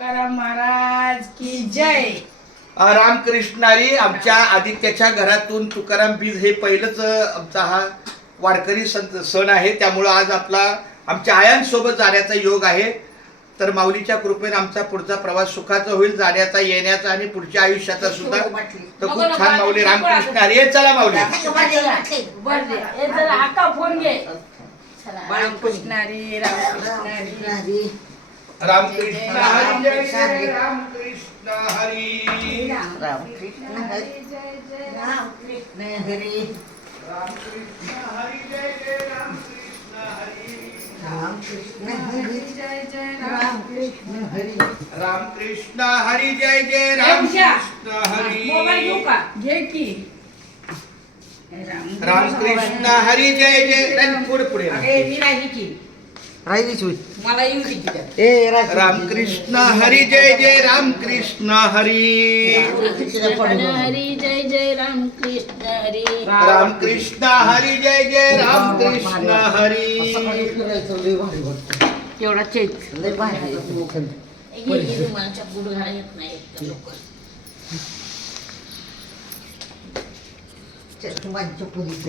तुकाराम महाराज की जय. रामकृष्णारी. आमच्या आदित्याच्या घरातून तुकाराम बीज हे पहिलंच आमचा हा वारकरी सण आहे. त्यामुळं आज आपला आमच्या आयांसोबत जाण्याचा योग आहे. तर माऊलीच्या कृपेने आमचा पुढचा प्रवास सुखाचा होईल, जाण्याचा येण्याचा आणि पुढच्या आयुष्याचा सुद्धा. तर खूप छान माऊली. रामकृष्ण हरी. चला माऊली. रामकृष्ण हरी. रामकृष्ण हरी. रामकृष्ण हरी जय जय रामकृष्ण हरी. रामकृष्ण हरी जय जय रामकृष्ण हरी रामकृष्ण हरी जय जय रामकृष्ण हरी. रामकृष्ण हरी जय जय रामकृष्ण हरी रामकृष्ण हरी जय जय रामकृष्ण हरी. घे की. रामकृष्ण हरी जय जय. पुढे पुढे राहिलीच होईल मला येऊ दे. ए रामकृष्ण हरी जय जय रामकृष्ण हरी. हरी जय जय रामकृष्ण हरी. रामकृष्ण हरी जय जय रामकृष्ण हरी. तेवढा चेत लय भारी रुमालाच्या गुडघा येत नाही लोक. चष्मांच्या पोलीस